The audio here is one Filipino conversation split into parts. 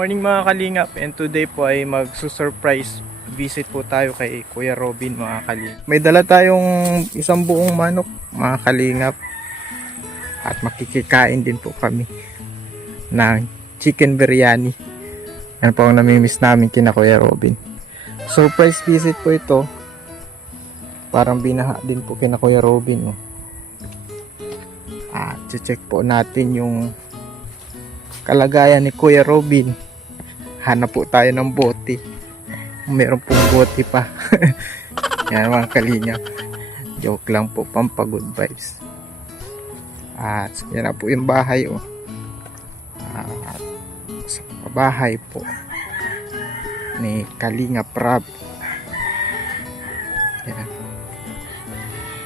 Morning mga kalingap, and today po ay magsusurprise visit po tayo kay Kuya Robin mga kalingap. May dala tayong isang buong manok mga kalingap at makikikain din po kami ng chicken biryani. Yan po ang namimiss namin kina Kuya Robin. Surprise visit po ito. Parang binaha din po kina Kuya Robin. At check po natin yung kalagayan ni Kuya Robin. Hanap po tayo ng bote. Meron pong bote pa. Yan mga kalingap. Joke lang po, pampagood vibes. At yan na po yung bahay. At sa bahay po ni Kalingap Rab. Yan.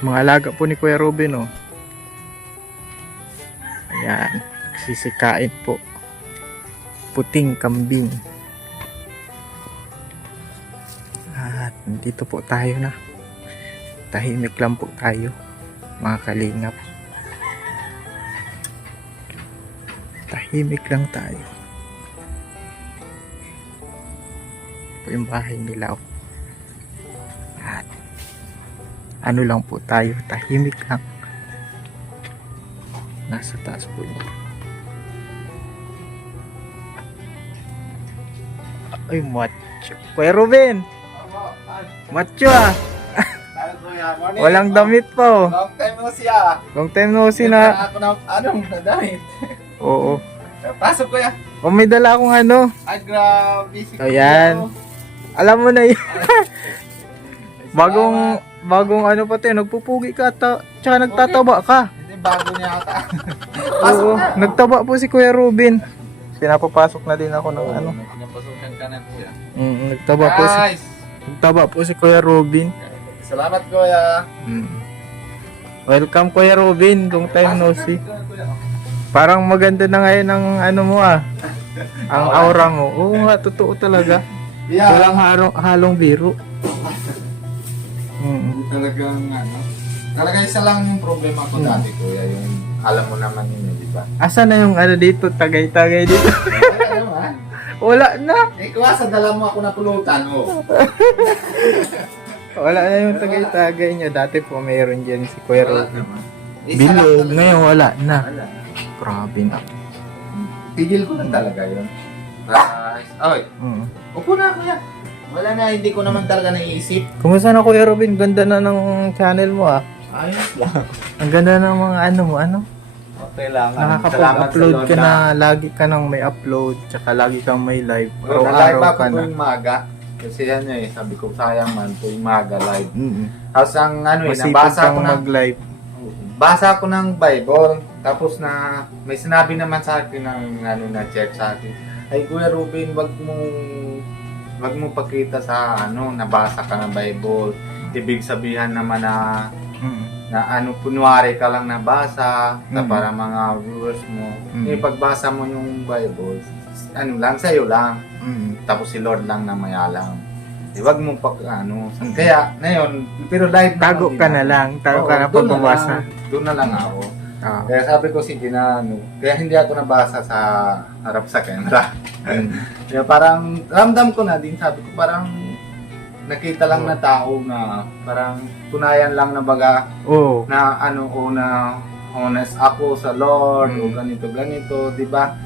Mga alaga po ni Kuya Robin. Ayan. Sisikain po. Puting kambing. At dito po tayo na. Tahimik lang po tayo mga kalingap. Tahimik lang tayo. Po yung bahay nila. At ano lang po tayo, tahimik lang. Nasa taas po yun. Ay, macho. Kuya Ruben! Macho ah! Walang damit pa oh. Long time no siya. Long time no see na. Ako na, anong damit? Oo. Pasok ko ya. O may dala akong ano. Ay, grabe. Si Ayan. Alam mo na yun. bagong ano pa tayo. Nagpupugi ka. Tsaka nagtataba ka. Hindi, bago niya ata. Oo. Nagtaba po si Kuya Ruben. Pinapapasok na din ako ng ano. Napasukan ka na siya. Nagtaba po si Kuya Robin. Salamat kuya. Welcome Kuya Robin, long time no see. Parang maganda na ngayon ang ano mo ah. Ang aura mo. Oo nga, totoo talaga. Walang halong biro. Talagang ano. Talaga isa lang yung problema ko dati kuya, yung alam mo naman yun, di ba? Asa na yung ano dito, tagay-tagay dito? Ano ha? Wala na. Kuya, sa dala mo ako na pulutan mo. Wala na yung tagay-tagay niya. Dati po mayroon dyan si Kuya Robin. Isa Bilog, lang talaga. ngayon wala na. Wala. Grabe na. Tigil ko lang talaga yun. Oy, upo na kuya. Wala na, hindi ko naman talaga naisip. Kumusta na Kuya Robin? Ganda na ng channel mo ah. Ayos lang. Ang ganda ng mga ano mo, ano? Okay lang. Nakakapag-upload ka na, lagi ka nang may upload, tsaka lagi kang may live. Live Araw-araw ako ka na. tuwing maga. Kasi yan eh, sabi ko sayang man tuwing maga live. Tapos ang ano eh, Masipag nabasa kang ko ng mag-live. basa ko ng Bible. Tapos na may sinabi naman sa akin ng ano na church sa akin. Ay Kuya Ruben, wag mo pakita sa ano, nabasa ka ng Bible. Ibig sabihan naman na ano, kunwari ka lang nabasa na para mga viewers mo. Eh, pagbasa mo yung Bible, ano lang, sa'yo lang. Tapos si Lord lang na may alam. Eh, wag mo ano. Kaya, ngayon, pero live Tago ka na lang. Tago ka na pagbabasa. Doon na lang ako. Kaya sabi ko, sige na, ano. Kaya hindi ako nabasa sa harap sa camera. Kaya parang, ramdam ko na din, sabi ko, parang, nakita lang na tao na parang tunayan lang na baga na ano o na honest ako sa Lord o ganito, di ba?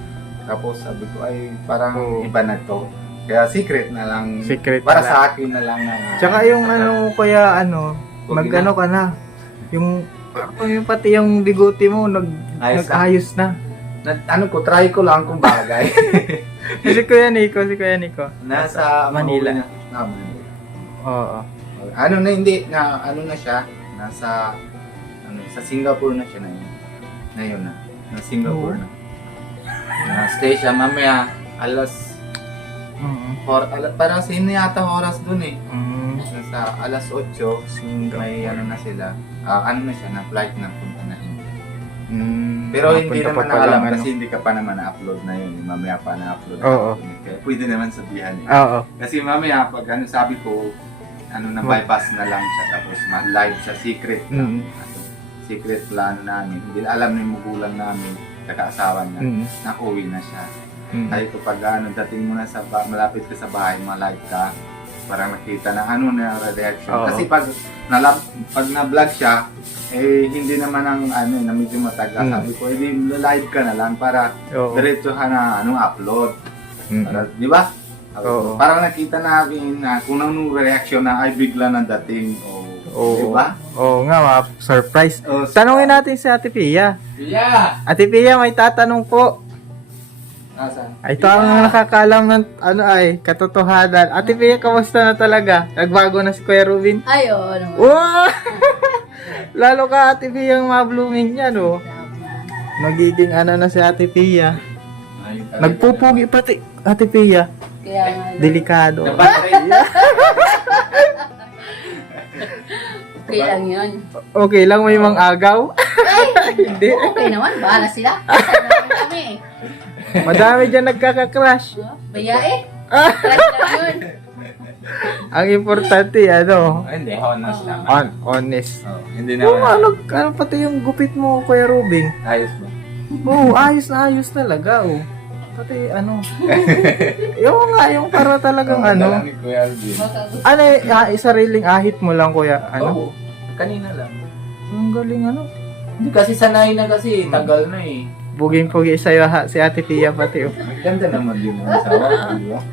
Tapos sabi ko ay parang iba na to. Kaya secret na lang. Secret para na sa akin na lang na. Tsaka yung ano, Kuya, ano, mag-ano ka na. Yung pati yung bigote mo, nag-ayos na. Ano ko, try ko lang kung bagay. Si Kuya Nico. Nasa Manila. Manila. Oo. Ano na hindi na ano na siya nasa ano sa Singapore na siya ngayon na Singapore na. Stay siya mamaya alas 4 parang sino yata oras dun eh. Nasa alas 8 may ano na sila. Ano na siya na flight na punta na India. Pero hindi naman na alam kasi hindi ka pa naman na-upload na yun. Mamaya pa na-upload. Kaya pwede naman sabihan eh. Oo. Kasi mamaya pag ano sabi ko ano na bypass na lang siya tapos mag-live siya secret lang. Secret plano namin. Hindi alam ng magulang namin, kaka-asawa niya, na uwi na siya. Ay ko pag dating mo na sa malapit ka sa bahay, ma-live ka para makita na ano na reaction. Oo. Kasi pag na-vlog siya, hindi naman ang na medyo matagal. Sabi ko, live ka na lang para Oo. diretsohan na upload. Para, di ba? Oo. Para nakita namin na kung anong reaction na ay bigla na dating. Di ba? Oo nga, surprise. Oh, Tanungin natin si Ate Pia. Yeah! Ate Pia, may tatanong po. Nasaan? Ito ang nakakalam ng katotohanan. Ate Pia, kamusta na talaga? Nagbago na si Kuya Ruben? Ay, oo naman. Wow! Lalo ka Ate Pia ang ma-blooming yan, oh. Magiging na si Ate Pia. Nagpupugi pati Ate Pia. Kaya nga. Delikado. Okay lang yun. Okay lang, may mga agaw. Hindi. Okay naman, bahala sila. Kasi naman kami. Madami dyan nagkaka-crush. Bayae. Crush lang yun. Ang importante, Hindi, honest naman. honest. Hindi Yung pati yung gupit mo, Kuya Ruben. Ayos ba? Oo, ayos na ayos talaga, oh. Pati yung para talagang Ni Kuya Alvin. sariling ahit mo lang, Kuya, Oo, kanina lang. Ang galing, Hindi kasi sanay na kasi, tagal na eh. Buging-pugi sa'yo, si Ate Pia pati, oh. Maganda naman din ang asawa, di ba?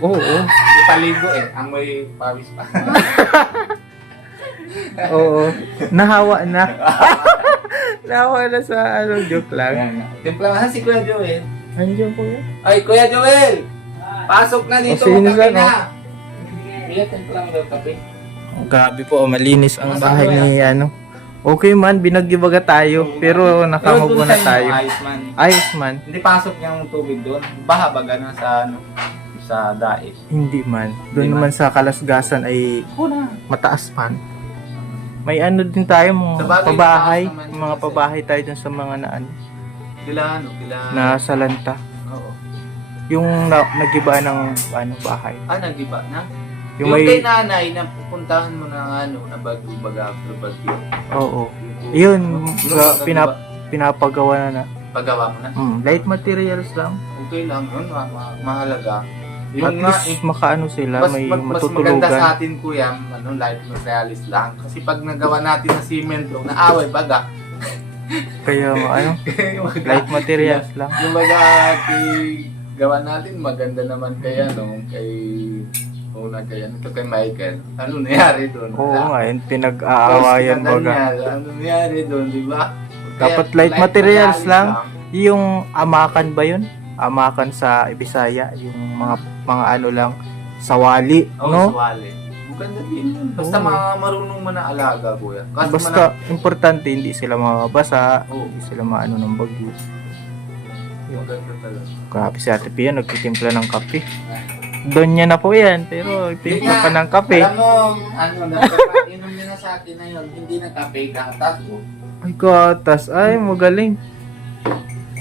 Oo, Hindi paligo amoy pawis pa. oo. Nahawa na. Nahawa na sa, joke lang. Ayan. Timplahan si Kuya Joel. Andiyan, Kuya. Ay, Kuya Joel! Pasok na dito, O, sino kape na, na! Kuya, timplang daw kape. Grabe po, malinis ang bahay ni, Okay man, binagyo-baga tayo, pero nakamubo na tayo. Ayos man. Ayos man. Hindi pasok yung tubig doon. Baha baga na sa sa dais. Hindi man. Doon Hindi naman sa Kalasgasan ay mataas man. May din tayo, mga Sa bagay, pabahay. mataas naman Mga kasi. pabahay tayo dun sa mga Kila. na salanta. Oo. Yung nagiba ng bahay. Nagiba na? Yung Yung may, kay nanay na pupuntahan mo ng na bagyo baga after bagyo. oo. Yun, Yung pinapagawa na. paggawa mo na. Light materials lang. Okay lang yun, mahalaga. At least makaano sila, mas may maganda sa matutulugan. atin kuya, light materialist lang. Kasi pag nagawa natin ng semento, naaway baga. Kaya light materials lang. Yung baga, gawa natin, maganda naman kaya kay Michael. Ano nangyari doon? Oo nga, yun, pinag-aawayan baga. Ano nangyari doon, di ba? Dapat light materials lang. Yung amakan ba yun? Amakan sa Bisaya, yung mga lang, sawali, no? Sawali. Maganda din yun. Basta marunong mo na alaga, kuya. Kasi Basta importante, hindi sila mababasa, Oo. hindi sila maano ng bagyo. maganda talaga. Grabe si Ate Pia, nagtitimpla ng kape. Doon niya na po yan, pero timpla pa ng kape. Alam mo, dapat inom niya na sa akin na yun, hindi na kape, gatas ko. Ay, gatas. Ay, magaling.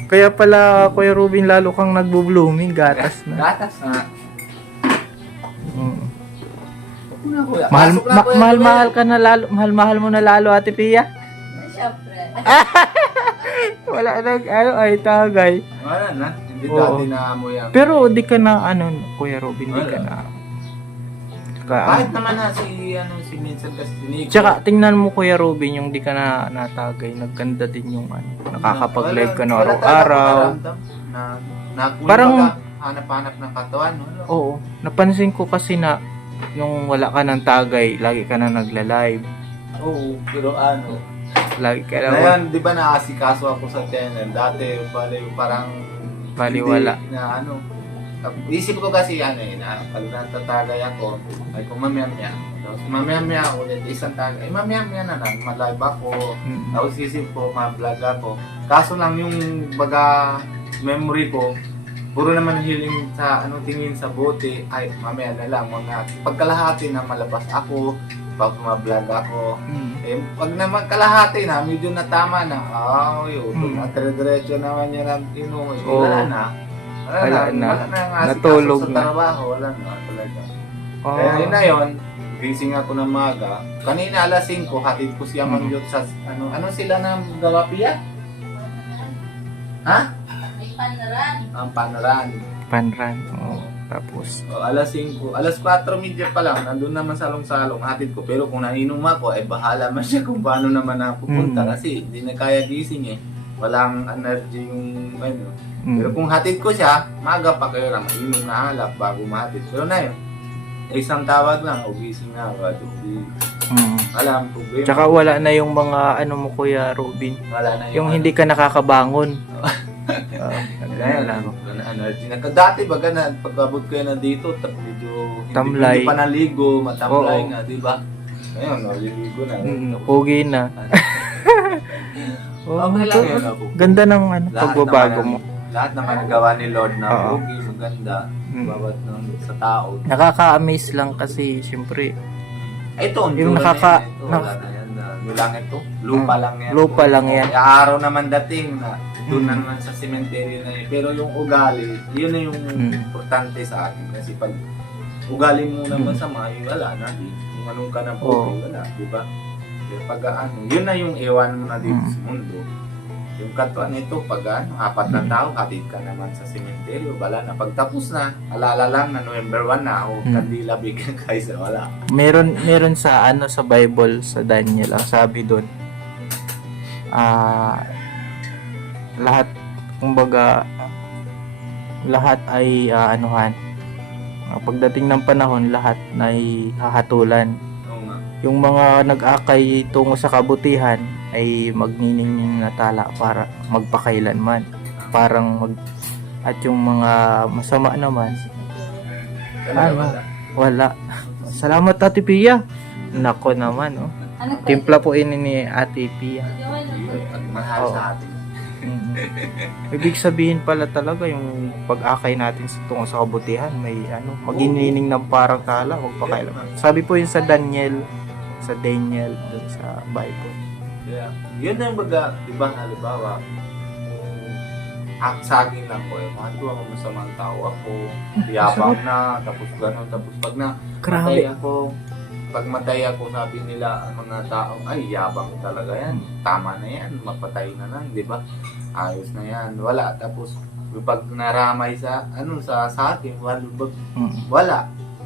Kaya pala, Kuya Ruben, lalo kang nagbo-blooming, gatas na. Gatas na. Mm. Una, kuya. Mahal, Pasok na, kuya, mahal ka na lalo, mahal mo na lalo, Ate Pia. Siyempre. Wala nang, ay, tagay. Wala na. Hindi Oo. dati na amoy ang... Pero di ka na, Kuya Robin, di ka Wala. na. Kahit naman na si Minsan kasi si Nico. Tsaka, tingnan mo, Kuya Robin, yung di ka na natagay, nagganda din yung nakakapag-live ka na Wala araw-araw. talaga na Parang- hanap-hanap ng katawan. Wala. Oo, napansin ko kasi na yung wala ka ng tagay, lagi ka na nagla-live. Oo, pero Lagi ka na, ngayon, di ba naasikaso ako sa channel? Dati, parang baliwala. hindi na isip ko kasi na pag natatagay ako, ay kung mamaya-maya. Tapos mamaya-maya ulit isang tagay. Mamaya-maya na lang, ma-live ako. Mm. Tapos isip ko, ma-vlog ako. Kaso lang yung baga memory ko, puro naman hiling sa tingin sa bote, ay mamaya na lang. Mga pagkalahati na malabas ako, pag ma-vlog ako. Pag naman kalahati na, medyo natama na. Yun, dire-diretso naman yan ang inuwi. Oo. Wala na. Wala na. Asikaso Natulog sa na. trabaho. Wala na talaga. Oh. Kaya yun na yun, gising ako ng maga. Kanina alas 5, hatid ko siya mangyot sa, ano sila ng gawa piya? Ha? Panran. Ang panaran. Panran. Oh, tapos, Alas 5, alas 4:30 pa lang, nandun naman salong-salong, hatid ko. Pero kung nainom ako, bahala man siya kung paano naman ako pupunta. Kasi hindi na kaya gising eh. Walang energy yung ano. Pero kung hatid ko siya, maga pa kayo lang, inom na halap bago mahatid. Pero na yun, isang tawag lang, gising na ako. Alam, problema. Tsaka wala na yung mga ano mo Kuya Robin. Wala na Yung hindi ka nakakabangon. Kaya lang, wala na energy. Dati baga na, pagkabot kayo na dito, medyo Tamlay. hindi pa naligo, matamlay Oo. nga, di ba? Ngayon, naliligo na. Pogi na. Okay lang yun ako. Ganda ng ano, Lahat pagbabago naman mo. Lahat naman nagawa ni Lord na Oo. okay, maganda. Mm. Bawat ng sa tao. Nakaka-amaze lang kasi syempre Ito, Yung nakaka- wala na yan. Ano lang ito? Lupa lang yan. lupa lang yan. Yung araw naman dating na doon Mm. na naman sa cemetery na yun. Pero yung ugali, yun na yung importante sa akin. Kasi pag ugali mo naman sa mga, wala na. Kung anong ka na po, Oo. wala. Diba? Pero pag ano, yun na yung iwan mo na dito sa mundo. Yung katuan nito, pag ano, 4 na tao, hatid ka naman sa sementeryo. Wala na. Pagtapos na, alala lang na November 1 na, o kandila bigyan kaysa wala. Meron sa ano sa Bible sa Daniel ang sabi doon. Lahat kumbaga lahat ay anuhan. Pagdating ng panahon, lahat ay hahatulan. Oo nga. Yung mga nag-akay tungo sa kabutihan ay magniningning na tala para magpakailanman. At yung mga masama naman, Talaga Ano? wala. wala. Salamat Ate Pia. Nako naman, oh. Ano pa? Timpla po ini ni Ate Pia. Yun, at mahal Oo. sa atin. Ibig sabihin pala talaga yung pag-akay natin tungo sa kabutihan, may ano, maginining ng parang tala, magpakailanman. Sabi po yun sa Daniel dun sa Bible. Kaya, yun ang baga, diba, halimbawa, sa akin lang po, mahal ako masamang tao ako, yabang na, tapos gano'n, tapos pag matay ako, sabi nila ang mga tao, ay, yabang talaga yan, tama na yan, mapatay na lang, di ba? Ayos na yan, wala, tapos pag naramay sa akin, wala,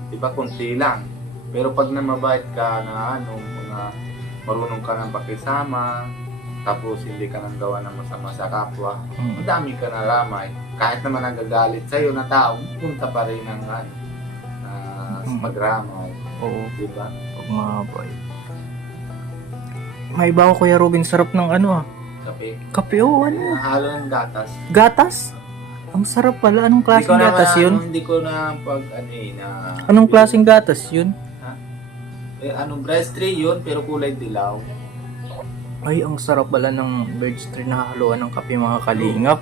di ba, kunti lang. Pero pag namabait ka na mga marunong ka ng pakisama, tapos hindi ka nang gawa ng masama sa kapwa, madami ka na ramay. Kahit naman nagagalit sa'yo na tao, punta pa rin ng magramay. Oo, Di ba? pag mga boy. May iba ko Kuya Robin, sarap ng ano Kape. kape, oh, ano? Halo ng gatas. Gatas? Ang sarap pala. Anong klaseng gatas yun? Hindi ko na Anong klaseng gatas yun? breast tray yun, pero kulay dilaw. Ay, ang sarap pala ng birds tree na haluan ng kape mga kalingap.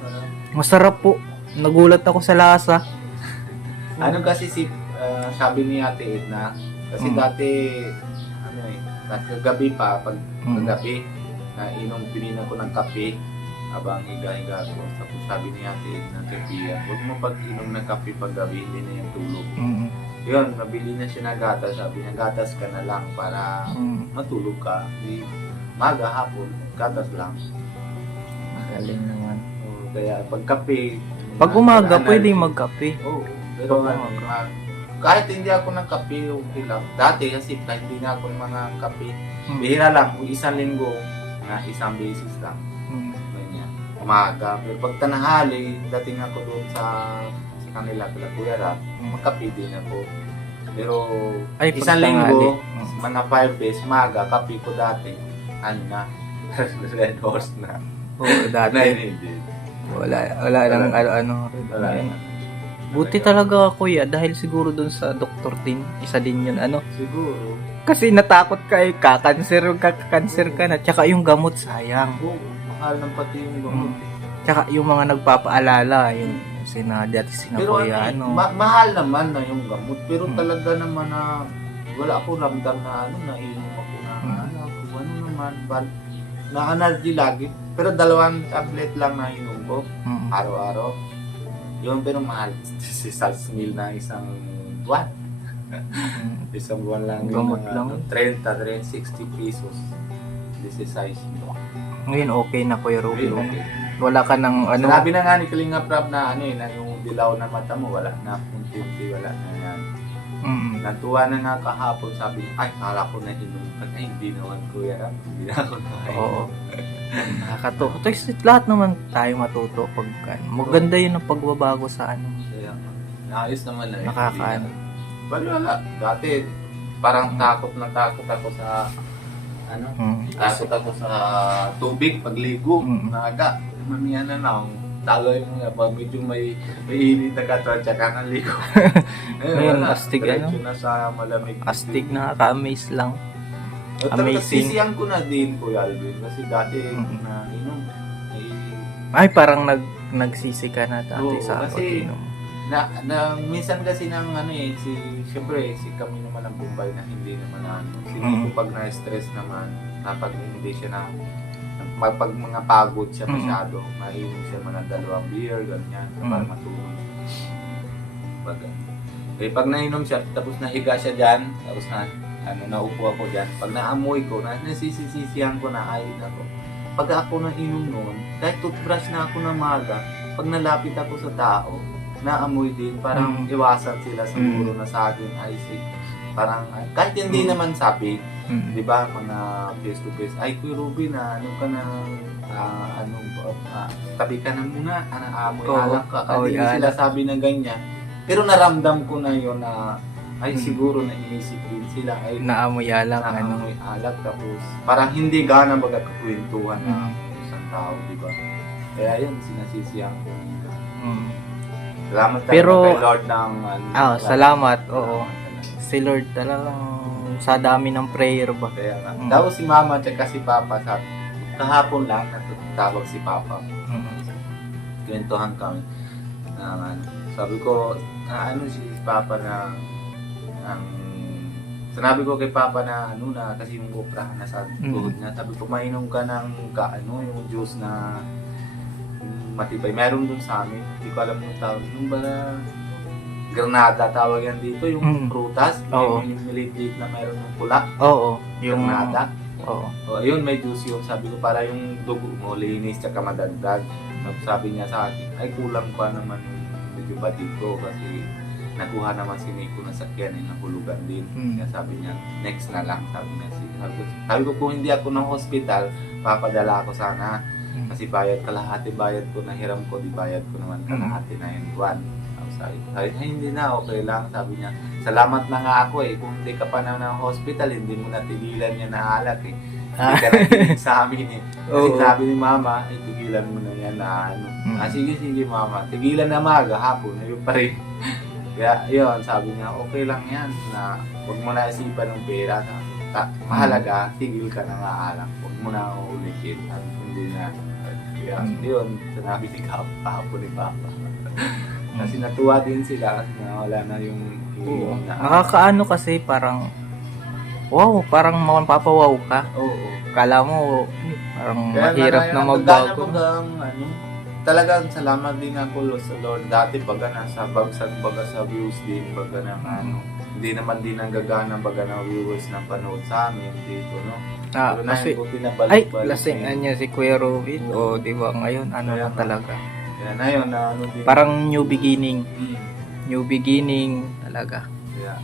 Masarap po. Nagulat ako sa lasa. Kasi sabi ni Ate Edna, kasi dati, kagabi pa, pag kagabi, pininom ko ng kape, habang higa-higa ko. Tapos sabi ni Ate Edna, Pia, huwag mo pag-inom ng kape pag gabi, hindi na yung tulog. Yun, nabili na siya ng gatas, sabi niya, gatas ka na lang para matulog ka. Maga, hapon, gatas lang. Galing naman. Kaya pag kape, Pag umaga, pwedeng magkape. Oo, pero kahit hindi ako ng kape, okay lang. Dati kasi kahit hindi na ako ng mga kape, bihira lang, kung isang linggo na isang beses lang. Ganyan. Umaga. Pero pag tanahali, dating ako doon sa kanila, kila Kuya Rap, magkape din ako. Pero Ay, isang pag linggo, tanghali. mga 5 days, maga, kape ko dati. Na? Red Horse na. Oo, dati. hindi. Wala lang ano. Wala na. Buti talaga Kuya, dahil siguro dun sa Dr. Tin, isa din yun Siguro. Kasi natakot ka kakakanser ka na. Tsaka yung gamot sayang. Oo, mahal ng pati yung gamot. Tsaka yung mga nagpapaalala, yung dati sina Pero Kuya, mahal naman na yung gamot. Pero talaga naman na wala ako ramdam na nainom ako na ano naman, na energy lagi. Pero 2 tablet lang na inom ko, araw-araw. Yun, pero mahal. 6,000 na isang buwan. Isang buwan lang Gamot yung lang. 60 pesos. 16 Ngayon okay na Kuya Robin. Okay. wala ka ng ano. Sinabi na nga ni Kalinga Prab na ano eh, na yung dilaw na mata mo, wala na. Unti-unti, wala na yan. Natuwa na nga kahapon, sabi niya, ay, kala ko na inom ka. Ay, hindi naman kuya Ram. Hindi na ako nakain. Oo. Nakakatuwa. Lahat naman tayo matuto pag maganda yun ang pagbabago sa ano. Kaya, naayos naman na. Nakakaano. Wala. Dati, parang takot ako sa ano, takot ako sa tubig, pagligo, naga. Mamiya na lang, taloy mo nga, pag medyo may init na katawan, tsaka nang ligo. Ngayon, astig ano? Diretso na sa malamig. Astig, nakaka-amaze lang. Amazing. Sisiyang ko na din, Kuya Alvin, kasi dati na inom. Ay, parang nagsisi ka na dati Oo, sa kasi pag-inom. Minsan kasi ng ano eh, syempre, kami naman ng Bombay na hindi naman ano. Nico pag na-stress naman, pag hindi siya pag mga pagod siya masyado, maiinom siya mga 2 beer, ganyan, para matulog. Pag nainom siya, tapos nahiga siya dyan, tapos naupo ako dyan, pag naamoy ko, nasisisihan ko na, ay na to. Pag ako nainom noon, kahit toothbrush na ako na maga, pag nalapit ako sa tao, naamoy din, parang iwasan sila siguro na sa akin, ay parang, kahit hindi naman sabi, di ba, mga face to face, ay Kuya Ruben, ano ka na, tabi ka na muna, amoy alak ka, hindi sila sabi na ganyan. Pero naramdam ko na yun na, ay siguro na inisip din sila, ay Naamoy alak, ano. naamoy alak, tapos parang hindi gana magkakwentuhan na isang tao, di ba? Kaya yun, sinasisiyan ko. Salamat tayo Pero- kay Lord ng Salamat, oo. Si Lord talagang sa dami ng prayer ba? Kaya nga. Tapos si Mama at si Papa, sabi, kahapon lang natutawag si Papa. Kwentuhan kami. Sabi ko, si Papa na sinabi ko kay Papa na kasi yung opera na sa tuhod niya. Sabi ko, mainom ka ng yung juice na matibay. Meron dun sa amin. Hindi ko alam yung tawag. Yung ba Granada tawag yan dito, yung prutas. Oo. Yung maliit na meron ng pula. Oo. Yung Granada. Oo. O, ayun, may juice yun. Sabi ko, para yung dugo mo, linis, tsaka madagdag. Sabi niya sa akin, ay kulang pa naman yung medyo batid ko kasi nakuha naman si Nico na sakyan, nahulugan din. Kaya sabi niya, next na lang. Sabi ko, kung hindi ako ng hospital, papadala ako sana. Kasi kalahati bayad ko, nahiram ko, di bayad ko naman kalahati na yun, buwan. Sabi, ay, hindi na, okay lang. Sabi niya, salamat na nga ako eh. Kung hindi ka pa na ng hospital, hindi mo natigilan niya na alak eh. Hindi ka nakinig sa amin eh. Kasi sabi ni Mama, ay tigilan mo na yan na sige Mama, tigilan na maga, hapon, ayun pa rin. Kaya yun, sabi niya, okay lang yan, na huwag mo na isipan ng pera. Mahalaga, tigil ka na nga alak. Huwag mo na ulitin. Hindi na. Kaya yun, sinabi ni kahapon ni Papa. Kasi natuwa din sila kasi wala na yung nakakaano kasi parang parang mapapawaw ka. Oo. Kala mo parang Kaya mahirap na magbago. Talagang salamat din ako sa Lord. Dati baga nasa bagsag baga sa views din baga ng hindi naman din ang gagana baga ng viewers na panood sa amin dito, no? Pero Kasi ko pinabalik-balik. lasingan niya si Kuya Robin. O, di ba, ngayon, na talaga. Kaya na yun, din. Parang new beginning. New beginning talaga. Kaya,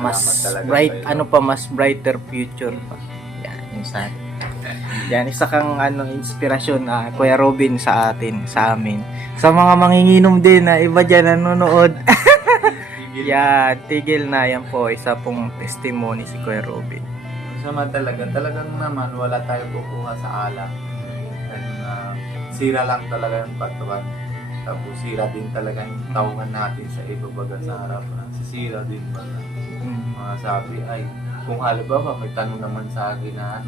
Mas salamat talaga bright, sa'yo. mas brighter future pa. Yan, yung sa yan, isa kang inspirasyon Kuya Robin sa amin. Sa mga manginginom din na iba dyan nanonood. Yan, tigil na yan po. Isa pong testimony si Kuya Robin. Sama talagang naman wala tayong kukuha sa alak. Sira lang talaga yung pagkawan. Tapos sira din talaga yung taungan natin sa ibabaga sa harap. Sisira din baga. Mga sabi ay, kung halimbawa may tanong naman sa akin na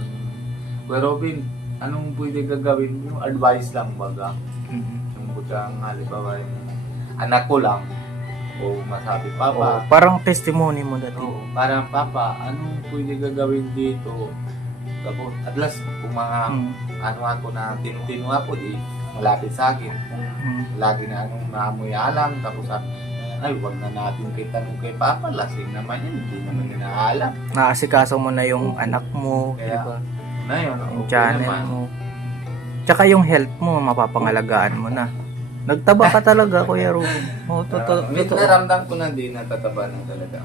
Kuya Robin, anong pwede gagawin mo? Advice lang baga. Yung bagang halimbawa yung anak ko lang. O masabi, Papa. Parang testimony mo dati. Oo, parang Papa, anong pwede gagawin dito? Tapos, at last, kung mga ako na tinutino ako, di malapit sa akin. Lagi na maamoy alam, tapos ay, wag na natin kita nung kay Papa, lasing naman yun, hindi naman inaalam. Naasikaso mo na yung anak mo, Kaya, diba? Na yun, Yung okay channel naman. mo. Tsaka yung health mo, mapapangalagaan mo na. Nagtaba ka talaga, Kuya Ruben. Oh, totoo. May naramdam ko na din natataba na talaga.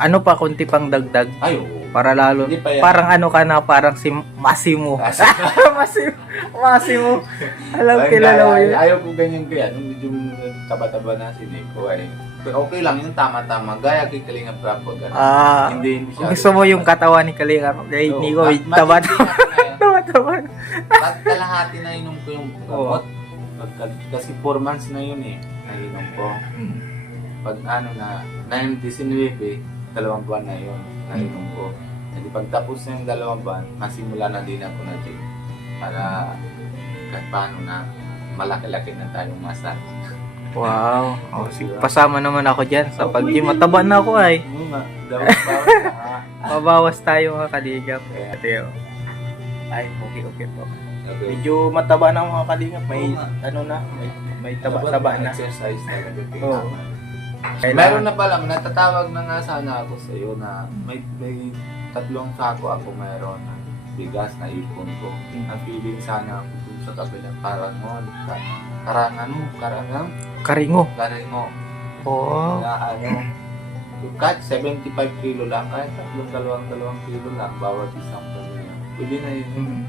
Ano pa, kunti pang dagdag. Ay, oo. Para lalo, Hindi pa yan. parang ano ka na, parang si Massimo. Massimo. Alam, kilala mo yun. Ayaw ko ganyan kaya. Nung medyo taba-taba na si Nico ay okay lang yung tama-tama. Gaya kay Kalinga Prapod. Hindi siya. Gusto mo yung katawan ni Kalinga. Kay Nico, taba. Taba. Kalahati na inom ko yung gamot. Kasi 4 months na yun eh. Nainom ko. Pag ano na, 19, 2 buwan na yun. Nainom ko. Kasi pag tapos na yung 2 buwan, masimula na din ako na gym. Para kahit paano na malaki-laki na tayong massage. Wow. Oh, pasama naman ako dyan sa pag-gym. Mataba na ako ay. Oo nga. Bawas na. Pabawas tayo mga kaligap. Ay, okay po. Okay. Medyo mataba na mga kalingap. May Oo nga. ano na, may taba-taba na. Exercise talaga. Oo. Meron na pala, natatawag na nga sana ako sa iyo na may 3 sako ako mayroon na bigas na ipon ko. Ang feeling sana ako dun sa kabilang Karangon. Karingo. Karingo. Oo. Na kahit 75 kilo lang, kahit 2 kilo lang, bawat isang pamilya. Pwede na yun.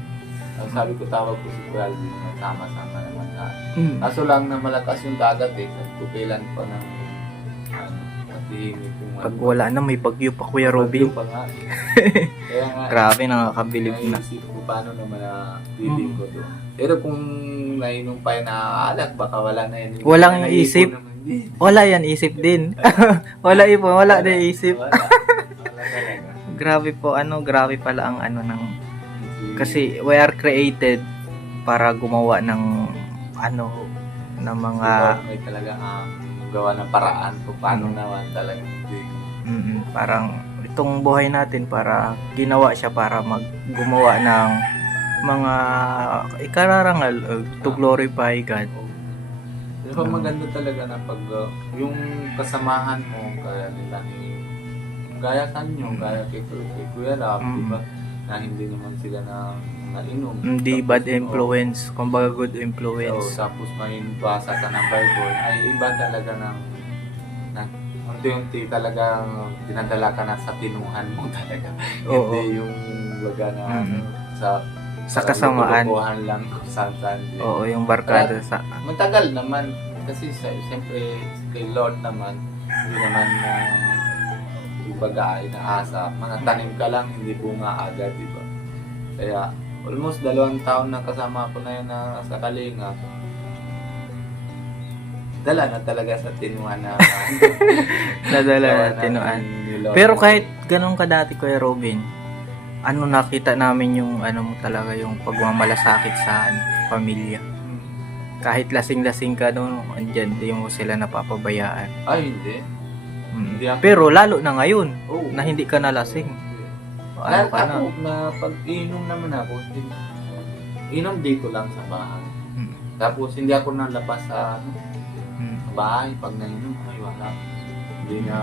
Ang sabi ko, tawag ko si Kualvin na tama-sama naman na. Kaso lang na malakas yung dagat eh. Nagpupilan pa ng matihimik yung Pag wala na, may bagyo pa, Kuya Robin. pa nga. Kaya nga, Grabe, nakakabilib na. naisip ko paano naman na feeling ko doon. Pero kung nainom pa yung naaalak, baka wala na yun. Walang Naipon isip. naman din. Wala yan, isip din. wala na isip. Wala talaga. Grabe po, grabe pala ang ng... Kasi we are created para gumawa ng ng mga... may talaga gawa ng paraan kung paano naman talaga. Parang itong buhay natin para ginawa siya para gumawa ng mga ikararangal to glorify God. Diba maganda talaga na pag yung kasamahan mo, kaya nila gaya kanyo, gaya kay Kuya Rap, diba? Na hindi naman sila na nainom. Hindi Tapos, bad influence, kumbaga good influence. tapos may basa ka ng Bible, ay iba talaga ng unti-unti talaga dinadala ka na sa tinuhan mo talaga. Oo. Hindi yung baga na Sa kasamaan. lulukuhan lang kung saan-saan. Oo, yung barkada sa... Matagal naman kasi siyempre kay Lord naman hindi naman baga inaasa. Mga tanim ka lang, hindi bunga agad, di ba? Kaya almost 2 taon na kasama ko na yun na sa Kalinga. Dala na talaga sa tinuan na Nadala na tinuan. Pero kahit ganun ka dati, Kuya Robin, nakita namin yung mo talaga yung pagmamalasakit sa pamilya. Kahit lasing-lasing ka doon, andyan, di mo sila napapabayaan. Ay, hindi. Hindi ako. Pero lalo na ngayon, Oo. na hindi ka nalasing. Ano ka na? Na pag inom naman ako, inom dito lang sa bahay. Tapos hindi ako nalabas sa bahay pag nainom. Ay, wala. Hindi na,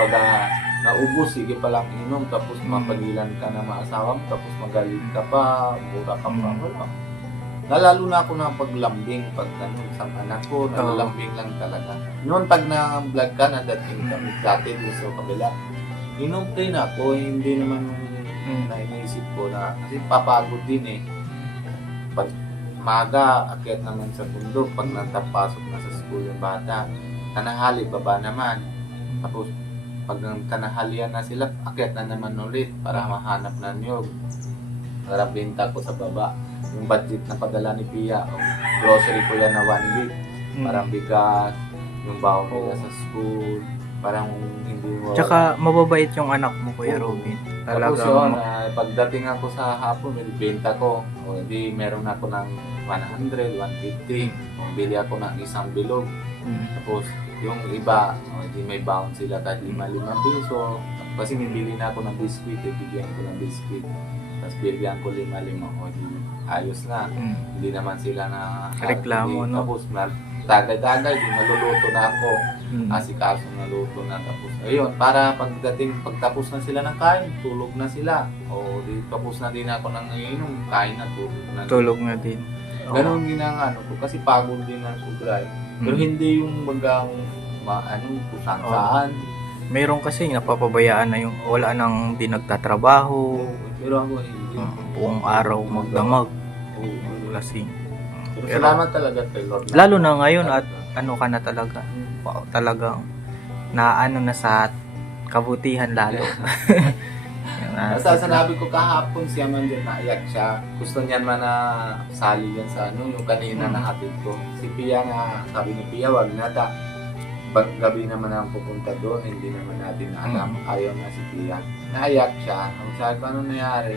baga, naubos, sige palang inom, tapos mapagilan ka na maasawa mo, tapos magalit ka pa, mura ka pa, wala. Nalalo na ako na paglambing, pag sa anak ko, nalalambing lang talaga. Noon pag na-vlog ka, nadating kami dati doon sa kabila. Inom din ako, hindi naman naisip ko na, kasi papagod din eh. Pag maga, akyat naman sa bundok, pag natapasok na sa school yung bata, tanahali, baba naman. Tapos, pag tanahalian na sila, akyat na naman ulit para mahanap na niyog. Para benta ko sa baba. Yung budget na padala ni Pia, grocery ko yan na 1 week. Parang bigas, yung baon nila sa school, parang hindi mo... Tsaka mababait yung anak mo, Kuya Robin. Tapos yun, pagdating ako sa hapon, may benta ko. O hindi, meron ako ng 100, 150. Bili ako ng isang bilog. Tapos yung iba, hindi may baon sila kahit 5 piso. Kasi bibili na ako ng biscuit, bigyan ko ng biscuit. Tapos bigyan ko 5. O di ayos na. Hindi naman sila na reklamo, no? Tapos tagay-tagay, di maluluto na ako. asikaso na luto na tapos. Ayun, para pagtapos na sila ng kain, tulog na sila. O di tapos na din ako ng inom, kain na, tulog na. Tulog na din. Ganun din ang ano ko, kasi pagod din ang sobra eh. Pero hindi yung bagang kung saan. Meron kasi napapabayaan na yung wala nang di nagtatrabaho, Pero ako hindi. buong araw magdamag, Oo. lasing. Pero Pero- salamat talaga kay Lord. Lalo na ngayon at ano ka na talaga, talagang naano na sa kabutihan lalo. Yung, Basta sanabi ko kahapon siya man dyan, naiyak siya. Gusto niyan man na sali yan sa ano, yung kanina na hatid ko. Si Pia nga, sabi ni Pia, wag na ta. Gabi naman ang pupunta doon, hindi naman natin alam. Ayaw na si Pia. Naiyak siya. Ang sabi ko, ano nangyari?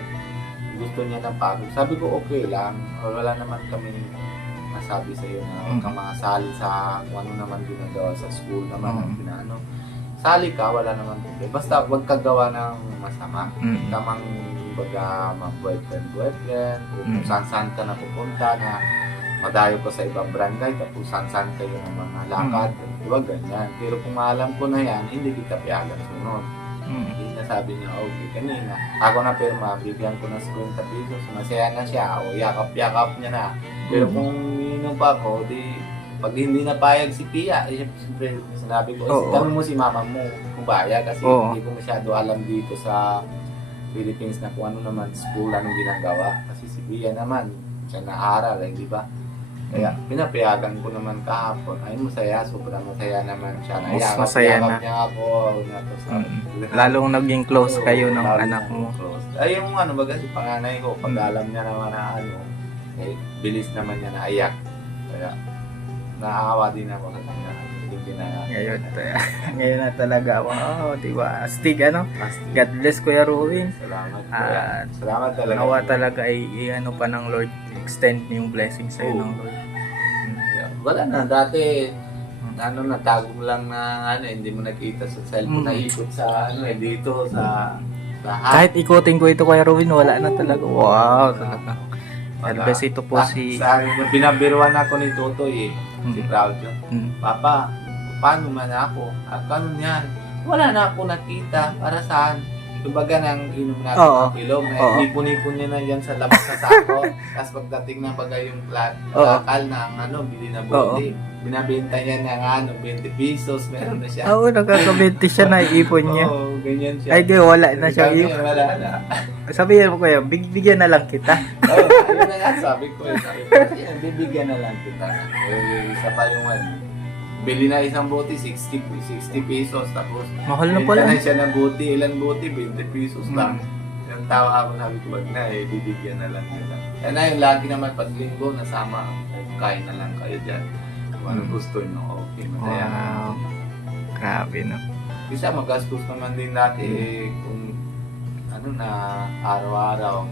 Gusto niya ng pagod. Sabi ko, okay lang. Wala naman kami nasabi sa iyo na huwag kang mga sali sa kung ano naman ginagawa sa school naman ang ginaano. Sali ka, wala naman problema. Basta huwag ka gawa ng masama. Tamang baga mag-boyfriend, kung saan ka na pupunta na madayo ko sa ibang barangay, tapos saan kayo ng mga lakad, huwag ganyan. Pero kung alam ko na yan, hindi kita piagan sunod. Hindi na sabi niya, okay, kanina. Ako na pirma, bigyan ko ng 50 pesos, masaya na siya, o yakap-yakap niya na. Pero kung inom pa ako, di, pag hindi napayag si Pia, siyempre sinabi ko, tanong mo si mama mo kung bayag, kasi hindi ko masyado alam dito sa Philippines na kung ano naman school, anong ginagawa. Kasi si Pia naman, siya naaral, di ba? Kaya pinapayagan ko naman kahapon. Ay, masaya, sobrang masaya naman siya. Mas masaya na. Niya ako. Lalong naging close kayo ng anak mo. Ay, yung ano, baga si panganay ko, pag alam niya naman na ano, eh, bilis naman niya na ayak. Kaya, naawa din ako sa kanya. Ngayon na talaga. Wow, diba? Astig, ano? God bless Kuya Ruin. Salamat. Salamat talaga. Nawa talaga ay ano pa ng Lord, extend yung blessing sa'yo ng Lord. Wala na, dati natago mo lang na ano, hindi mo nakita sa cellphone, naikot sa ano dito sa kahit ikutin ko ito Kuya Ruin, wala na talaga. Wow, talaga. God bless ito po si sa binabiruan ako ni Totoy si Claudio. Papa, paano man ako? Ganun yan. Wala na ako nakita. Para saan? Kumbaga nang inom natin ng bilog, ipon-ipon niya na yan sa labas sa sako. Tapos pagdating ng bagay yung lakal na ano, bili na bote. Binabenta niya ng ano, 20 pesos, meron na siya. Oo, nakaka-20 siya na iipon niya. Oo, ganyan siya. Ay, kayo, wala na siya iipon. Wala na. Sabihin mo kuya, bigyan na lang kita. Oo, ayun na nga, sabi ko. Sabi ko, bibigyan na lang kita. Isa pa yung ano. Bili na isang bote, 60 pesos. Tapos, mahal na pala. na siya ng bote, ilan bote, 20 pesos lang. Yung tawa ako, sabi ko, wag na bibigyan na lang kita. Yan na yung lagi naman pag linggo, nasama, kain na lang kayo dyan. Kung ano gusto nyo, okay, masaya na. Wow. Grabe na. Isa, magastos naman din dati kung ano na, araw-araw,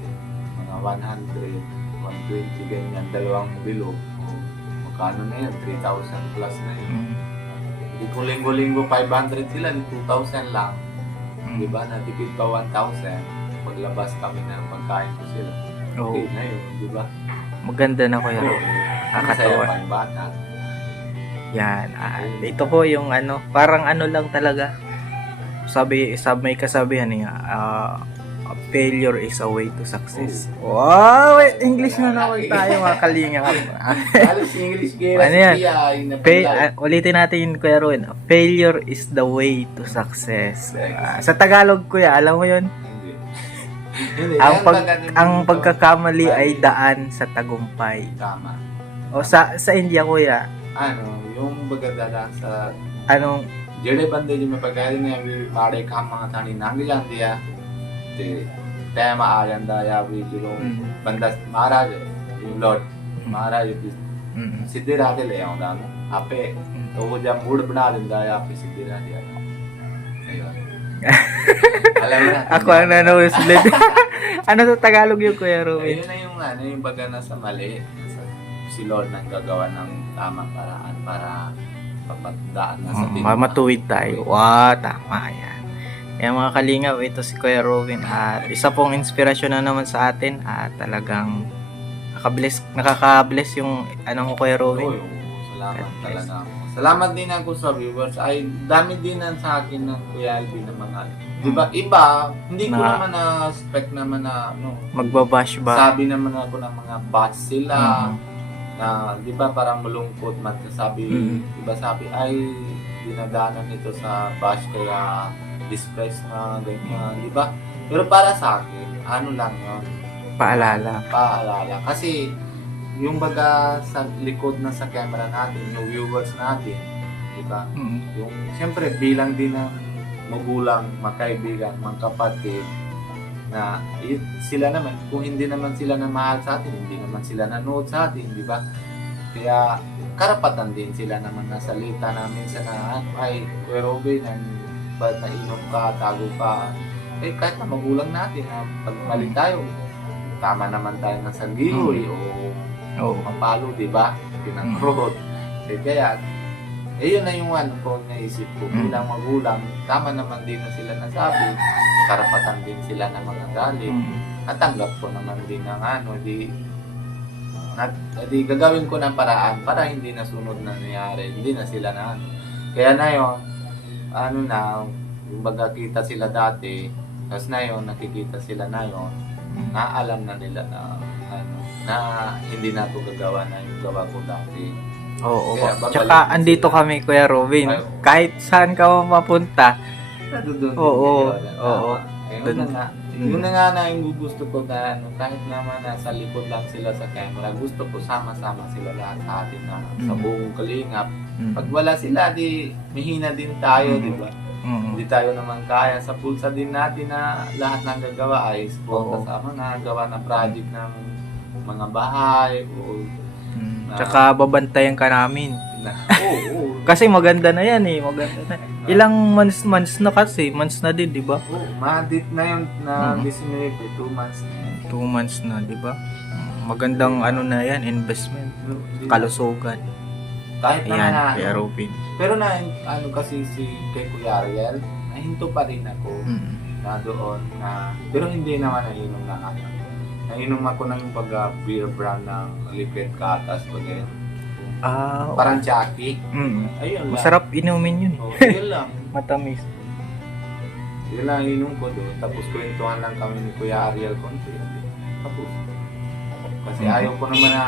mga 100, 120, ganyan, dalawang bilog. Magkano na yan? 3,000 plus na yun. Hindi ko linggo-linggo 500 sila, di 2,000 lang. Diba? Natipid pa 1,000. Paglabas kami na pagkain ko sila. Okay na yun, diba? Maganda na Kuya Ruin. Masaya Nakakatawa. pa yung bata. Yan. Ito po yung ano, parang ano lang talaga. May kasabihan niya, failure is a way to success. Wow! English na naman tayo mga kalinga. Halos English kaya Ano yan? siya. Ulitin natin Kuya Ruin. Failure is the way to success. Sa Tagalog Kuya, alam mo yun? Hindi. Ang pagkakamali ay daan sa tagumpay. Tama. O sa India Kuya, Ano, yung bagadalan sa anong ਜਿਹੜੇ ਬੰਦੇ ਜਿਵੇਂ ਆਪਾਂ ਕਹਿ ਦਿੰਦੇ ਆ ਵੀ ਮਾੜੇ ਕੰਮਾਂ ਥਾਣੀ ਲੰਘ ਜਾਂਦੇ ਆ ਤੇ ਟਾਈਮ ਆ ਜਾਂਦਾ ਆ ਵੀ ਜਦੋਂ ਬੰਦਾ ਮਹਾਰਾਜ ਲੋਟ ਮਹਾਰਾਜ ਸਿੱਧੇ ਰਾਹ ਤੇ ਲੈ ਆਉਂਦਾ ਉਹਨੂੰ ਆਪੇ ਉਹ ਜਾਂ ਮੂਡ ਬਣਾ ਦਿੰਦਾ ਆ ਆਪੇ ਸਿੱਧੇ ਰਾਹ ਤੇ ਆ alam mo na ako ang nanosulit. Ano sa Tagalog yung Kuya Ruin? ayun na yung ano yung baga nasa mali si Lord nang gagawa ng tamang paraan para papadaan na sa matuwid tayo. Wow, tama yan. Kaya mga kalingaw, ito si Kuya Ruin at isa pong inspirasyon na naman sa atin at talagang nakaka-bless yung Kuya Ruin. Salamat talaga. salamat din ako sa viewers. Ay, dami din sa akin ng Kuya Alvin na mga, di ba, iba, hindi ko Na- naman na-expect naman na, ano, Magbabash ba? sabi naman ako ng mga batch sila, na, di ba, parang malungkot, magsasabi, di ba, sabi, ay, dinadanan nito sa bash, kaya disgrace na, ganyan, di ba? Pero para sa akin, ano lang yun, paalala. Kasi, yung baga sa likod na sa camera natin, yung viewers natin, di ba? Yung, siyempre, bilang din ng magulang, magkaibigan, magkapatid, na sila naman, kung hindi naman sila na mahal sa atin, hindi naman sila nanood sa atin, di ba? Kaya, karapatan din sila naman na salita na minsan na, ay, Kuya Robin, ba't nainom ka, tago ka, eh, kahit na magulang natin, na pagmali tayo, tama naman tayo ng sagihoy, o mapalo, di ba? Pinangkrot. Kaya, yun na yung ano ko, naisip ko, bilang magulang, tama naman din na sila nasabi, karapatan din sila na magagalit, natanggap ko naman din ng ano, di gagawin ko ng paraan para hindi na sunod na nangyari, hindi na sila na ano. Kaya na yun, ano na, yung baga kita sila dati, tapos na yun, nakikita sila na yun, naalam na nila na, ano, na hindi na ito gagawa na yung gawa ko dati. Oo. Kaya, babalik Tsaka sila. andito kami, Kuya Robin. Ay, Kahit saan ka mapunta. Doon Oo, din yun. oo. Yun na nga. Yun na nga na yung gusto ko na ano, kahit naman nasa likod lang sila sa camera, gusto ko sama-sama sila lahat sa atin na sa buong kalingap. Pag wala sila, di mahina din tayo, di ba? Hindi tayo naman kaya. Sa pulsa din natin na lahat ng gagawa ay suporta Oo. sa mga gawa ng project ng mga bahay o Tsaka babantayan ka namin. oo. Kasi maganda na yan eh. Maganda na. Ilang months na kasi. Months na din, di ba? Oo, madit na yun na Disney, 2 months na yun. 2 months na, di ba? Magandang ano na yan, investment. Kalusugan. Kahit Ayan, na Kuya Robin. pero na ano kasi si kay Kuya Ariel, nahinto pa rin ako na doon na, pero hindi naman nainom na ako. Nainom ako ng beer brand ng liquid katas pag parang Jackie. Ayun lang. Masarap inumin yun. Oh, yun lang. Matamis. Yun lang inom ko doon. Tapos kwentuhan lang kami ni Kuya Ariel konti. Tapos. Kasi ayaw ko naman na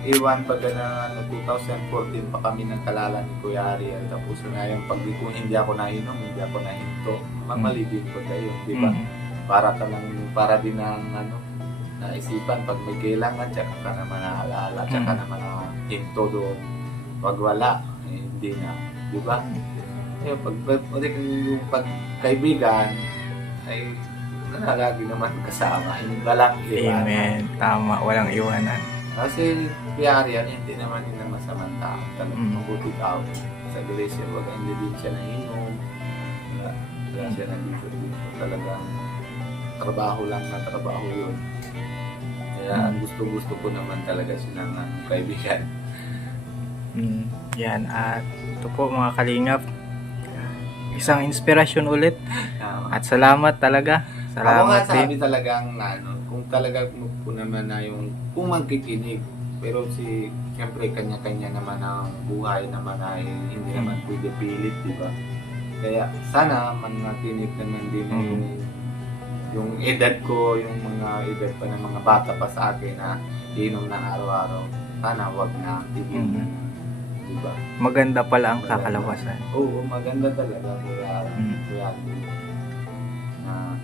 iwan pag na 2014 pa kami nagkalala ni Kuya Ariel. Tapos na yung pag kung hindi ako nainom, hindi ako nahinto. Mamalibig ko kayo, di ba? Para din ng ano, naisipan pag may kailangan, tsaka ka naman naalala, tsaka naman hinto doon. Pag wala, eh, hindi na, di ba? Eh, yung pagkaibigan, ay lagi naman kasama, hindi walang iwanan. Amen. Tama. Walang iwanan. Kasi Kuya Ariel, hindi naman din ang masamang tao. Talagang mabuti tao. Sa iglesia, wag hindi din siya nainom. Wala siya nandito dito. Talagang trabaho lang na trabaho yun. Kaya ang gusto-gusto ko naman talaga siya ng kaibigan. Yan. At ito po mga kalingap. Isang inspirasyon ulit. At salamat talaga. Ako nga Salamat din. sabi talagang ano, kung talaga po naman na yung kung magkikinig, pero siyempre kanya-kanya naman ang buhay naman ay hindi naman pwede pilit, di ba? Kaya sana manatinig naman din na yung edad ko, yung mga edad pa ng mga bata pa sa akin na inom na araw-araw, sana wag na, tigil na, di ba? Maganda pala ang kakalabasan. Oo, maganda talaga, kuya. Na,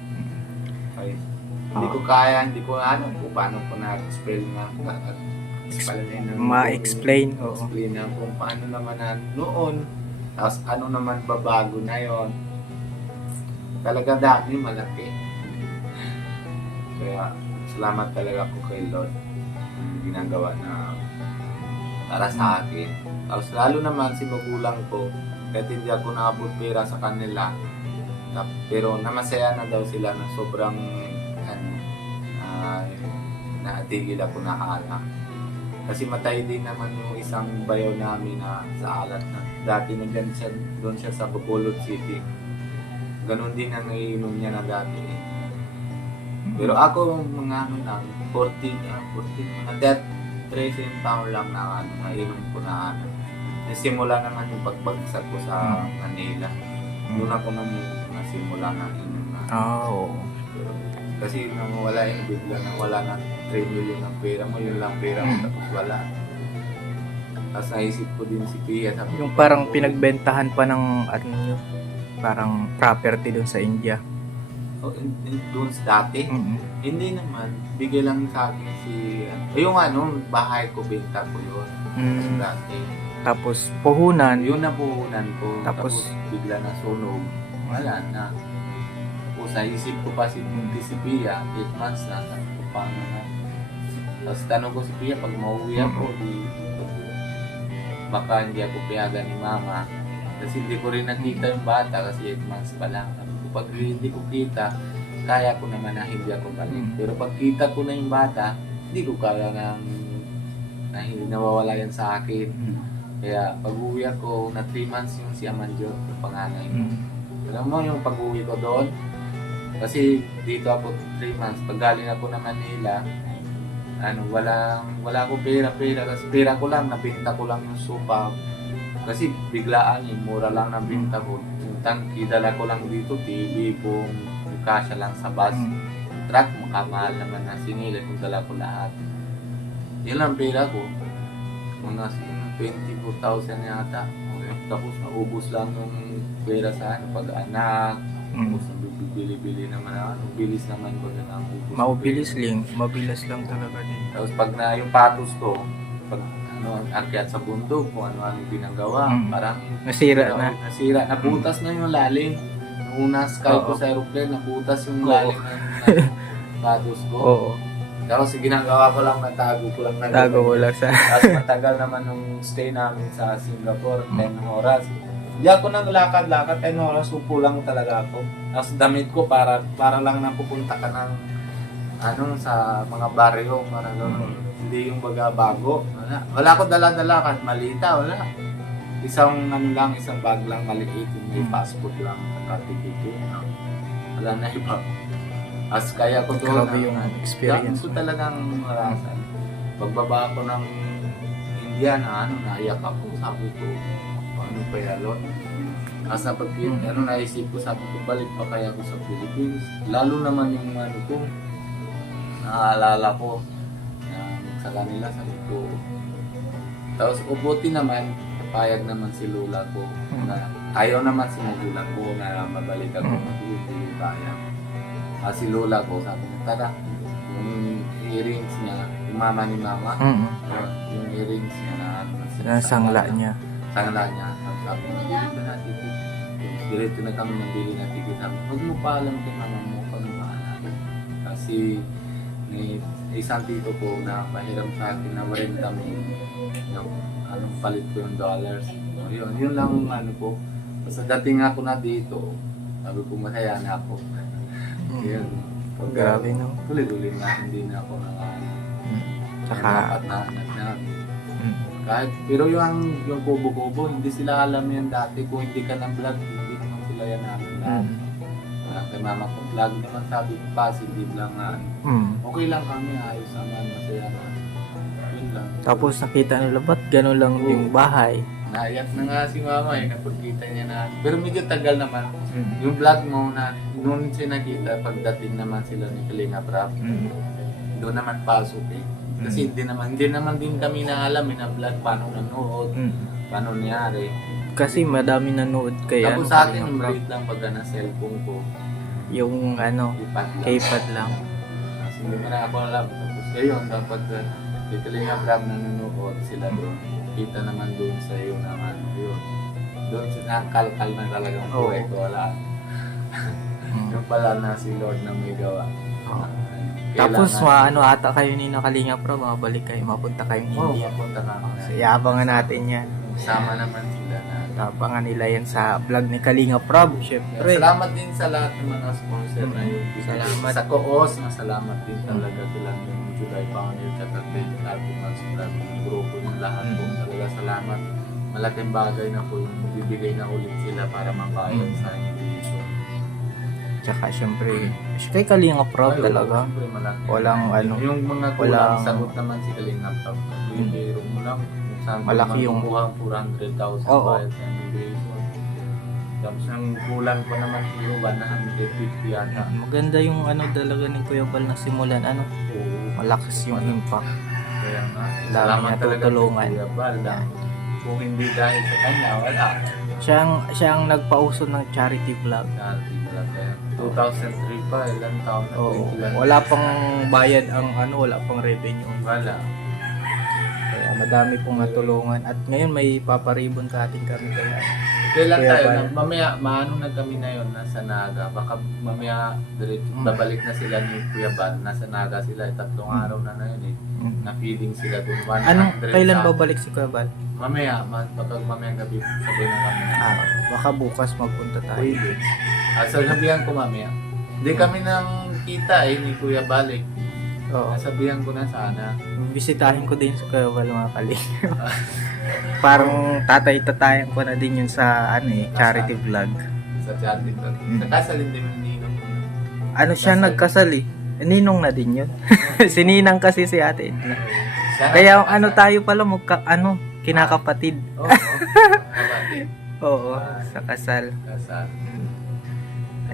ay, hindi ko kaya, hindi ko ano kung paano ko na-explain Ma-explain. Oo. explain na kung paano naman na noon, tapos ano naman babago na yon. Talaga dami, malaki. Kaya, salamat talaga ako kay Lord yung ginagawa na para sa akin. Tapos lalo naman si magulang ko, kahit hindi ako nakabot pera sa kanila, pero namasaya na daw sila na sobrang naatigil ako na alak. Kasi matay din naman yung isang bayaw namin na sa alat na dati doon siya sa Bacolod City. Ganon din ang naiinom niya na dati. Pero ako mga ano lang, 14, mga 13 taon lang na naiinom ko na ano. nasimula naman yung pagbagsak ko sa Manila. Doon ako nasimula na yun na. Oo. Kasi nang wala yung bigla na wala na 3 million ng pera mo, yun lang pera mo tapos wala. Tapos naisip ko din si Pia. Sabi Yung ko, parang pinagbentahan pa ng ano nyo, parang property dun sa India. oh, doon sa dati. Hindi naman, bigay lang sa akin si yung bahay ko, benta ko yun. Dati. Tapos puhunan. Yun na puhunan ko. Tapos bigla na sunog. Wala na. Tapos naisip ko pa si Pia, 8 months na. Sabi ko, paano na? Tapos tanong ko si Pia, pag mauwi ako, baka hindi ako piyagan ni Mama. Kasi hindi ko rin nakita yung bata kasi 8 months pa lang. Sabi ko, pag hindi ko kita, kaya ko naman na hindi ako balik. Pero pag kita ko na yung bata, hindi ko kaya na hindi nawawala yan sa akin. Kaya pag uwi ako, na 3 months yung si Amanjo, yung panganay. Alam mo yung pag uwi ko doon, kasi dito ako 3 months, pag galing ako na Manila, wala akong pera, kasi pera ko lang, nabenta ko lang yung sopa. Kasi biglaan mura lang nabenta ko. Yung tangki, dala ko lang dito, TV, kung kasya lang sa bus. Truck, makamahal naman na sinila kung dala ko lahat. Yun lang pera ko. Mga 24,000 yata. Okay. Tapos naubos lang yung pera sa pag-anak. Tapos bibili-bili naman bilis naman ko na ubos. Mabilis lang talaga din. Tapos pag na yung patos ko, pag akyat sa bundok, kung ano ginagawa, parang Nasira na. Nabutas na yung lalim. Nung una sky ko sa aeroplane, nabutas yung lalim ng patos ko. Oo. Tapos ginagawa ko lang, natago ko lang. Tago mo lang sa... Tapos matagal naman nung stay namin sa Singapore, 10 oras. Hindi ako nang lakad-lakad, 10 oras, upo lang talaga ako. Tapos damit ko para lang napupunta ka ng sa mga baryo, para hindi yung bago. Wala ko dala-dala kahit malita, wala. Isang bag lang maliit, yung may passport lang, ticket yun. Wala na iba. As kaya ko doon, Grabe yung experience ko talagang marasan. Pagbaba ako ng India naiyak ako, sabi ko, ano pa yalon? As naisip ko, sabi ko, balik pa kaya ako sa Philippines. Lalo naman yung ko, naaalala ko, sa kanila, sabi ko. Tapos ubuti naman, napayag naman si Lola ko, na ayaw naman si magulang ko na mabalik ako, hindi kaya. Si Lola ko, sabi ko, tara, yung earrings niya, yung mama ni Mama, yung earrings niya na sangla niya. Sabi ko, dito na ticket. Direto na kami nabili na ticket. Sabi ko, huwag mo pa alam kay Mama mo kung paano. Kasi may isang tito ko na pahiram sa akin na warin kami palit ko yung dollars. Yun lang ko. Basta dating ako na dito, sabi ko, masaya na ako. Yun. Grabe, no? Tuloy-tuloy na, hindi na ako Saka... Kahit, pero yung kubo-kubo, hindi sila alam yan dati. Kung hindi ka ng vlog, hindi naman sila yan namin lahat. Kay Mama ko, vlog naman sabi ko, positive lang nga. Okay lang kami, ayos naman, masaya na. Yun lang. Tapos nakita nila, ba't gano'n lang yung bahay? Naiyak na nga si Mama napagkita niya na. Pero medyo tagal naman. Yung vlog mo na, noon siya nakita, pagdating naman sila ni Kalinga Prab, doon naman pasok Kasi hindi naman din kami na alam na vlog paano nanood, paano nangyari. Kasi madami nanood kaya. Tapos sa akin, maliit lang pag na cellphone ko. Yung keypad lang. Kasi hindi mo na ako alam. Tapos ngayon, dapat ni Kalinga Prab nanonood sila doon. Kita naman doon sa iyo naman yun. Doon nakalkal na talagang buhay ko, wala. Yung pala na si Lord na may gawa. Tapos ata kayo ni Kalinga Prab, mabalik kayo, mapunta kayong India. Mapunta na ako. So, iabangan natin yan. Sama naman sila na. Abangan nila yan sa vlog ni Kalinga Prab, syempre. Salamat din sa lahat ng mga sponsor na yun. Salamat. Sa Koos, salamat din talaga sila yung July Pioneer at Happy Months Vlog, yung grupo ng lahat po. Talaga salamat. Malaking bagay na po yung bibigay na ulit sila para mabayad sa invitation. Tsaka syempre, kay Kalinga Prab talaga. Siyempre, malaki. Walang Yung mga walang kulang sagot naman si Kalinga Prab. Biro mo lang. Saan Malaki yung- kuha 400,000 Oo. bayad sa immigration. Tapos ang kulang pa naman siguro 150 yata. Maganda yung ano talaga ni Kuya Bal na simulan. Ano, Oo. malakas yung impact. Kaya nga, Dami salamat niya talaga tutulungan. kay Kuya Bal. Kung hindi dahil sa kanya, wala. Siya ang nagpauso ng charity vlog. Charity pala kaya. 2003 pa, ilang taon na. Oo. 21. Wala pang bayad ang ano, wala pang revenue. Wala. Kaya madami pong natulungan. At ngayon may paparibon ka ating kami kaya. Kailan Kuya tayo, Bal. mamaya, maano na kami na yun, nasa Naga. Baka mamaya, babalik na sila ni Kuya Bal. Nasa Naga sila, 3 araw na yun eh. Na-feeding sila doon. 100 Anong, kailan sa- babalik si Kuya Bal? Mamaya, pag mamaya gabi, sabihin na kami. Baka bukas magpunta tayo. Pwede. So, sabihan ko mamaya. Hindi kami nang kita ni Kuya Balik. Oo. Nasabihan ko na sana. Bisitahin ko din si Kuya Bal mga kaling. Parang tatay-tatayan ko na din yun sa ano eh, charity vlog. Sa charity vlog. Sa kasalin din ng ninong ko. Ano siya Kasal. nagkasal eh. Ninong na din yun. Sininang kasi si ate Edna. Siya Kaya nagkasal. ano tayo pala kinakapatid. Oo. Kapatid. Oo, sa kasal. Kasal.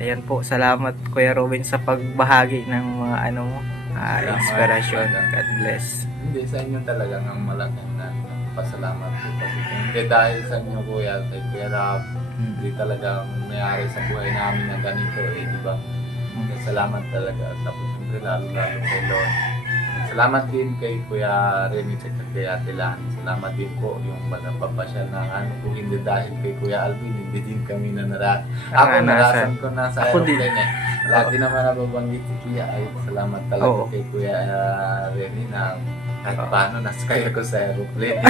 Ayan po, salamat Kuya Robin sa pagbahagi ng mga ano mo, Salamat. inspirasyon. God bless. Hindi, sa inyo talaga ng malaking na pasalamat ko. Kasi kung hindi dahil sa inyo, Kuya, kay Kuya Rab, hindi talaga nangyari sa buhay namin na ganito, eh, di ba? Kaya salamat talaga. Tapos siyempre lalo-lalo kay Lord. Salamat din kay Kuya Remy at kay Ate Lani. Salamat din po yung nagpapasyal ng ano. Kung hindi dahil kay Kuya Alvin, hindi din kami na Ako narasan ko na sa Ako din. aeroplane eh. Lagi naman nababanggit si Kuya ay salamat talaga Oo. kay Kuya Remy na kahit Oo. paano naskaya ko sa aeroplane.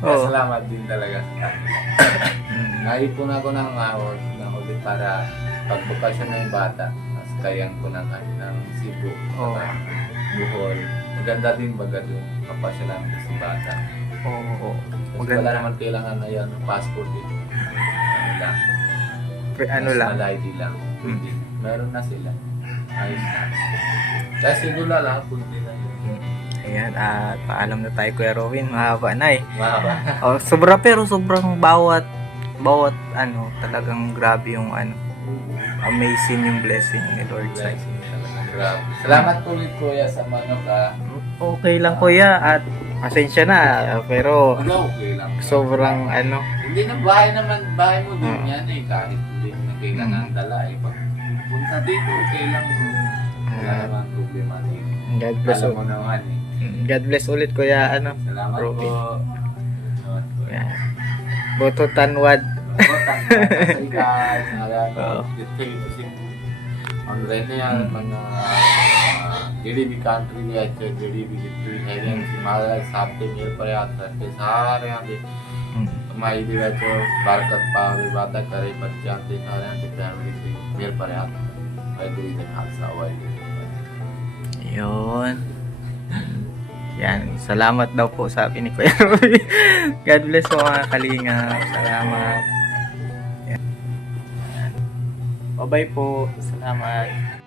Oo. Salamat din talaga sa kanila. Naipon ako ng hours na ulit para pagbukasyon na yung bata. Naskayan ko na kahit ng Cebu. Oo. Buhol. Maganda din baga doon. Kapasyalan ko sa bata. Oo. Kasi Maganda. wala naman kailangan na yan ng passport din. Ano lang. Ano lang. National ID lang. Pwede. Meron na sila. Ayos na. Kaya siguro lang, pwede na yun. Ayan, at paalam na tayo Kuya Robin. Mahaba na eh. Mahaba. Pero sobrang bawat ano, talagang grabe yung ano, amazing yung blessing ni Lord sa Blessing talaga. Grabe. Salamat po ulit Kuya sa manok Okay lang Kuya at pasensya na pero Ano, okay lang. sobrang ano, Hindi na bahay mo din Oo. yan eh. Kahit hindi na kailangan dala eh. Pag punta dito, okay lang. Wala naman problema dito. God bless Alam mo naman eh. God bless ulit Kuya ano. Salamat Robin. po. Yan. Boto Tanwad. Oo. Online यार पण गरीबी कंट्री में अच्छे गरीबी जितनी है हिमालय साथ के मेरे पर आता है सारे आगे कमाई दे ਵਿੱਚ ਬਰਕਤ ਪਾਵੇ ਵਾਦਾ ਕਰੇ ਬੱਚਿਆਂ ਤੇ ਸਾਰਿਆਂ ਤੇ ਫੈਮਿਲੀ ਤੇ ਮੇਰ ਪਰ आता है गुरु ने खालसा Waheguru Yun. Yan, salamat daw po sabi ni Kuya Robin. God bless po mga kalinga. Salamat. Yan. Bye-bye po. Salamat.